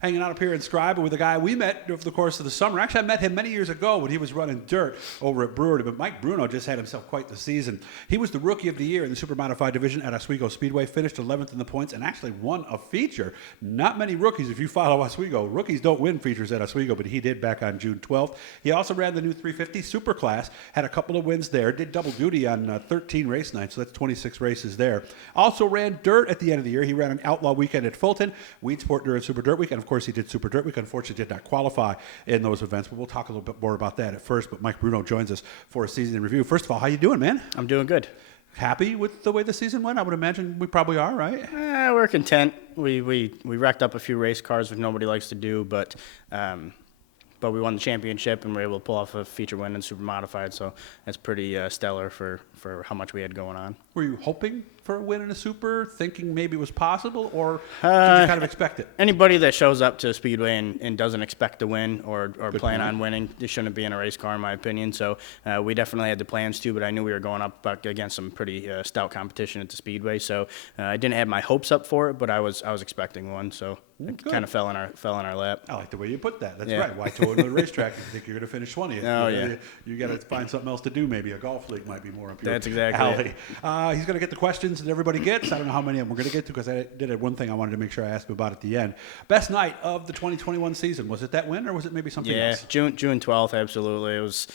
Hanging out up here in Scribe with a guy we met over the course of the summer. Actually, I met him many years ago when he was running dirt over at Brewery, but Mike Bruno just had himself quite the season. He was the Rookie of the Year in the Super Modified division at Oswego Speedway, finished 11th in the points, and actually won a feature. Not many rookies, if you follow Oswego, rookies don't win features at Oswego, but he did back on June 12th. He also ran the new 350 Superclass, had a couple of wins there, did double duty on 13 race nights, so that's 26 races there. Also ran dirt at the end of the year. He ran an Outlaw Weekend at Fulton, Weed Sport during Super Dirt Weekend. Of course, he did Super Dirt Weekend. Unfortunately, did not qualify in those events, but we'll talk a little bit more about that at first. But Mike Bruno joins us for a season in review. First of all, how you doing, man? I'm doing good. Happy with the way the season went? I would imagine we probably are, right? We're content. We racked up a few race cars, which nobody likes to do, but we won the championship and were able to pull off a feature win in Super Modified, so that's pretty stellar for how much we had going on. Were you hoping for a win in a Super, thinking maybe it was possible, or did you kind of expect it? Anybody that shows up to Speedway and doesn't expect to win or plan on winning, they shouldn't be in a race car, in my opinion. So we definitely had the plans to, but I knew we were going up against some pretty stout competition at the Speedway. So I didn't have my hopes up for it, but I was expecting one. So it kind of fell in our lap. I like the way you put that. That's right. Why toe another racetrack if you think you're going to finish 20th? You got to find something else to do. Maybe a golf league might be more up your That's exactly alley. He's going to get the questions that everybody gets. I don't know how many of them we're going to get to because I did one thing I wanted to make sure I asked him about at the end. Best night of the 2021 season. Was it that win or was it maybe something else? Yeah, June 12th, absolutely. It was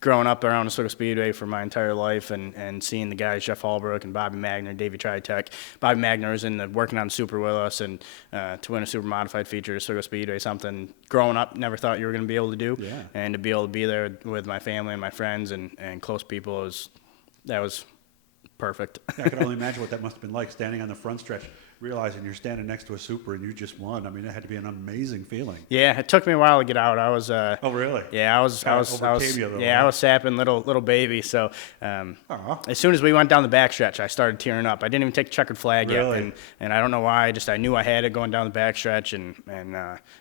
growing up around Oswego Speedway for my entire life and seeing the guys, Jeff Hallbrook and Bobby Magner, Davey Tritech. Bobby Magner was working on Super with us, and to win a Super Modified feature at Oswego Speedway, something growing up never thought you were going to be able to do. Yeah. And to be able to be there with my family and my friends and close people, that was perfect. Yeah, I can only imagine what that must have been like, standing on the front stretch, realizing you're standing next to a Super and you just won. I mean, that had to be an amazing feeling. Yeah, it took me a while to get out. I was. Oh, really? Yeah, I was sapping little baby. So as soon as we went down the backstretch, I started tearing up. I didn't even take the checkered flag yet, and I don't know why. I knew I had it going down the backstretch, and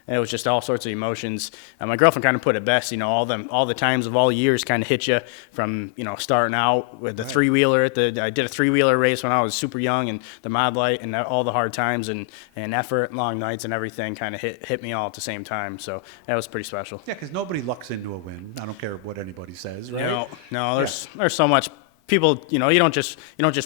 it was just all sorts of emotions. My girlfriend kind of put it best. All the times of all years kind of hit you from starting out with the three-wheeler I did a three-wheeler race when I was super young, and the Mod Light and all the hard times and effort and long nights and everything kind of hit me all at the same time. So that was pretty special. Yeah, because nobody lucks into a win. I don't care what anybody says, right? No. There's so much. People, you don't just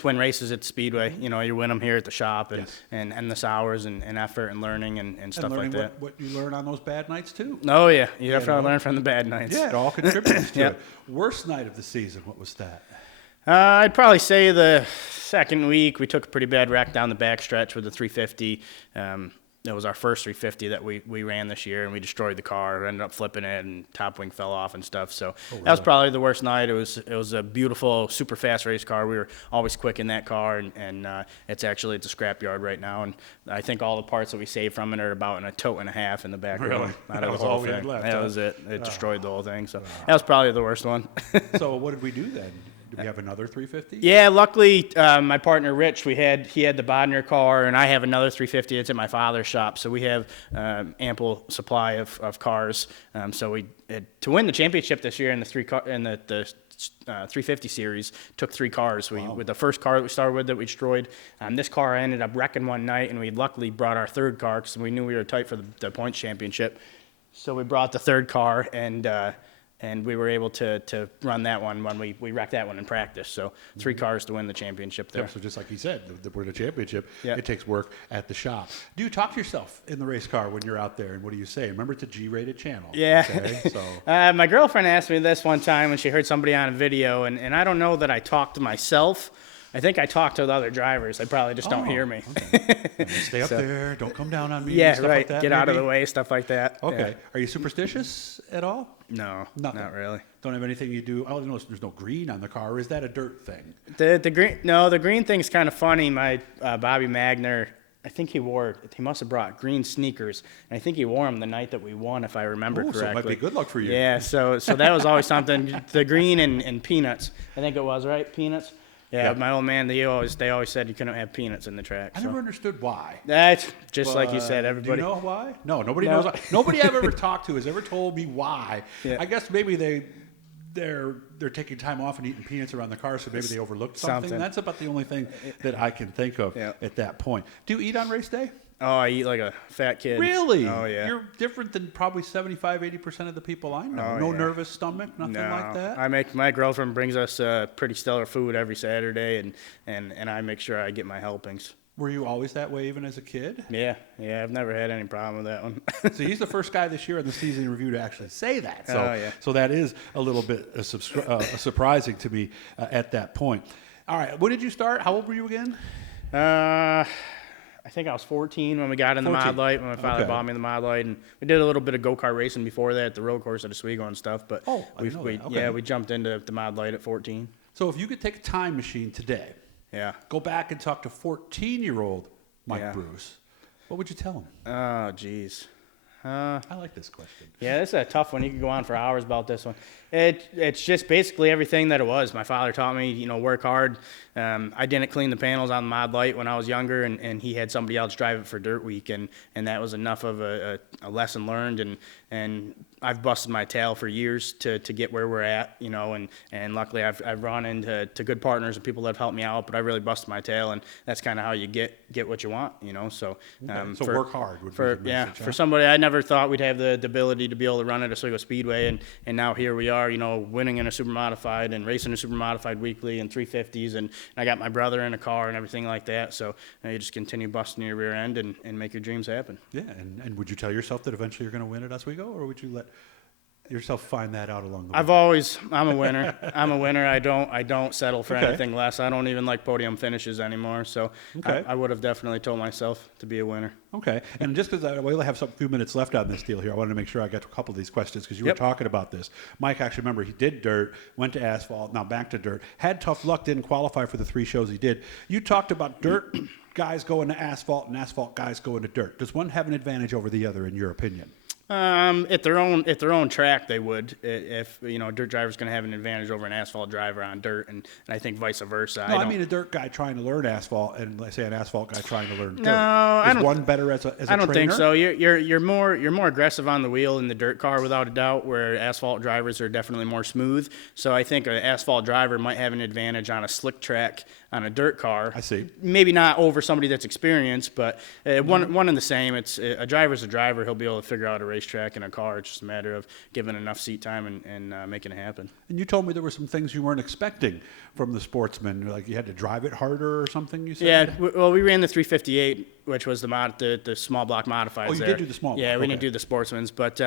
win races at the Speedway. You win them here at the shop and endless hours and effort and learning and stuff like that. What you learn on those bad nights too. Oh yeah, you definitely learn from the bad nights. Yeah, it all contributes to it. Worst night of the season, what was that? I'd probably say the second week. We took a pretty bad wreck down the backstretch with the 350. It was our first 350 that we ran this year, and we destroyed the car. Ended up flipping it, and top wing fell off and stuff. So that was probably the worst night. It was a beautiful, super fast race car. We were always quick in that car, and it's at a scrapyard right now. And I think all the parts that we saved from it are about in a tote and a half in the back room. That was all we had left. That was it. It destroyed the whole thing. So that was probably the worst one. So what did we do then? Did we have another 350? Yeah, luckily, my partner Rich, he had the Bodner car, and I have another 350. It's at my father's shop, so we have ample supply of cars. So we to win the championship this year in the 350 series, took 3 cars. With the first car that we started with that we destroyed, this car ended up wrecking one night, and we luckily brought our third car because we knew we were tight for the points championship. So we brought the third car, and we were able to run that one when we wrecked that one in practice. So 3 cars to win the championship there. Yeah, so just like he said, to win a championship, it takes work at the shop. Do you talk to yourself in the race car when you're out there, and what do you say? Remember, it's a G-rated channel. Yeah. Okay? So. My girlfriend asked me this one time when she heard somebody on a video, and I don't know that I talked to myself. I think I talked to the other drivers. They probably just don't hear me. Okay. Stay up there. Don't come down on me. Yeah, stuff right. Like that, Get out of the way, stuff like that. Okay. Yeah. Are you superstitious at all? No, nothing. Not really. Don't have anything you do. Oh, no, there's no green on the car. Or is that a dirt thing? The green. No, the green thing's kind of funny. My Bobby Magner, I think he must have brought green sneakers, and I think he wore them the night that we won, if I remember correctly. So it might be good luck for you. Yeah, so that was always something. The green and peanuts, I think it was, right? Peanuts. Yeah, my old man, they always said you couldn't have peanuts in the track. I never understood why. That's just like you said, everybody. Do you know why? No, nobody knows why. Nobody I've ever talked to has ever told me why. Yeah. I guess maybe they're taking time off and eating peanuts around the car, so maybe they overlooked something. That's about the only thing that I can think of at that point. Do you eat on race day? Oh, I eat like a fat kid. Really? Oh, yeah. You're different than probably 75-80% of the people I know. Oh, no yeah. nervous stomach, nothing like that? My girlfriend brings us pretty stellar food every Saturday, and I make sure I get my helpings. Were you always that way even as a kid? Yeah, I've never had any problem with that one. So he's the first guy this year in the season review to actually say that. So, yeah. So that is a little bit surprising to me at that point. All right, when did you start? How old were you again? I think I was 14 when we got in the mod light, when my father bought me the mod light, and we did a little bit of go-kart racing before that at the road course at Oswego and stuff, but we jumped into the mod light at 14. So if you could take a time machine today, go back and talk to 14-year-old Mike Bruce, what would you tell him? Oh, geez. I like this question. Yeah, this is a tough one. You could go on for hours about this one. It's just basically everything that it was. My father taught me, work hard. I didn't clean the panels on the mod light when I was younger, and he had somebody else drive it for Dirt Week, and that was enough of a lesson learned, and I've busted my tail for years to get where we're at, and luckily I've run into good partners and people that have helped me out, but I really busted my tail, and that's kind of how you get what you want, so. So work hard would be the message, for somebody, I never thought we'd have the ability to be able to run at Oswego Speedway, and now here we are, winning in a super modified and racing a super modified weekly and 350s, and I got my brother in a car and everything like that, so you just continue busting your rear end and make your dreams happen. Yeah, and would you tell yourself that eventually you're going to win at Oswego, or would you let yourself find that out along the way? I'm a winner. I'm a winner. I don't settle for anything less. I don't even like podium finishes anymore. So I would have definitely told myself to be a winner. Okay. And just because we only have a few minutes left on this deal here, I wanted to make sure I got to a couple of these questions because you were talking about this. Mike, actually, remember, he did dirt, went to asphalt, now back to dirt, had tough luck, didn't qualify for the 3 shows he did. You talked about dirt guys going to asphalt and asphalt guys going to dirt. Does one have an advantage over the other, in your opinion? At their own track, they would. If dirt driver's going to have an advantage over an asphalt driver on dirt, and I think vice versa. No, I mean a dirt guy trying to learn asphalt, and let's say an asphalt guy trying to learn dirt. No, is one better as a trainer? I don't think so. You're more aggressive on the wheel in the dirt car without a doubt, where asphalt drivers are definitely more smooth. So I think an asphalt driver might have an advantage on a slick track on a dirt car. I see. Maybe not over somebody that's experienced, but one and the same. It's a driver's a driver. He'll be able to figure out a racetrack in a car. It's just a matter of giving enough seat time and making it happen. And you told me there were some things you weren't expecting from the Sportsman, like you had to drive it harder or something, you said? Yeah, well, we ran the 358, which was the small block modifieds. Oh, you did do the small block. Yeah, we didn't do the Sportsmans, but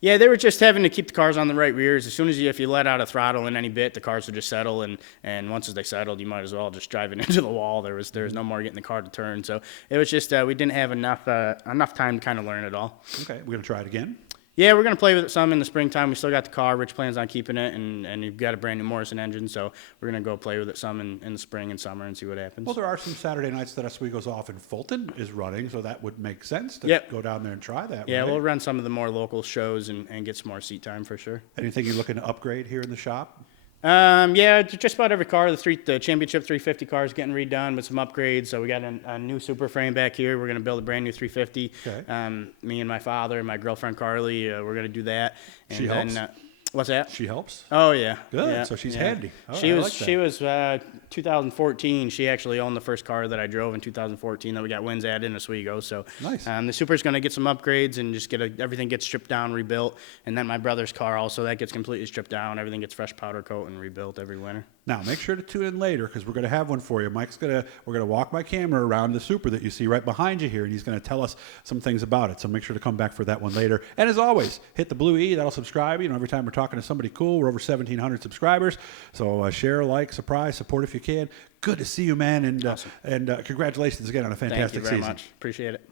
they were just having to keep the cars on the right rears. As soon as if you let out a throttle in any bit, the cars would just settle, and once they settled, you might as well just drive it into the wall. There was no more getting the car to turn, so it was just we didn't have enough time to kind of learn it all. Okay, we're gonna try it again. Yeah, we're going to play with it some in the springtime. We still got the car. Rich plans on keeping it, and you've got a brand new Morrison engine, so we're going to go play with it some in the spring and summer and see what happens. Well, there are some Saturday nights that Oswego's off and Fulton is running, so that would make sense to go down there and try that. Yeah, right? We'll run some of the more local shows and get some more seat time for sure. Anything you're looking to upgrade here in the shop? Just about every car. The championship 350 car is getting redone with some upgrades. So we got a new super frame back here. We're going to build a brand new 350. Okay. Me and my father and my girlfriend Carly, we're going to do that. And she helps? What's that? She helps? Oh, yeah. Good. Yeah. So she's handy. Oh, she was 2014. She actually owned the first car that I drove in 2014 that we got wins at in Oswego. So nice. The Super's going to get some upgrades and just everything gets stripped down, rebuilt. And then my brother's car also, that gets completely stripped down. Everything gets fresh powder coat and rebuilt every winter. Now, make sure to tune in later because we're going to have one for you. We're going to walk my camera around the Super that you see right behind you here, and he's going to tell us some things about it. So make sure to come back for that one later. And as always, hit the blue E. That'll subscribe. Every time we're talking to somebody cool, we're over 1,700 subscribers. So share, like, surprise, support if you can. Good to see you, man. And, awesome. And congratulations again on a fantastic season. Thank you very much. Appreciate it.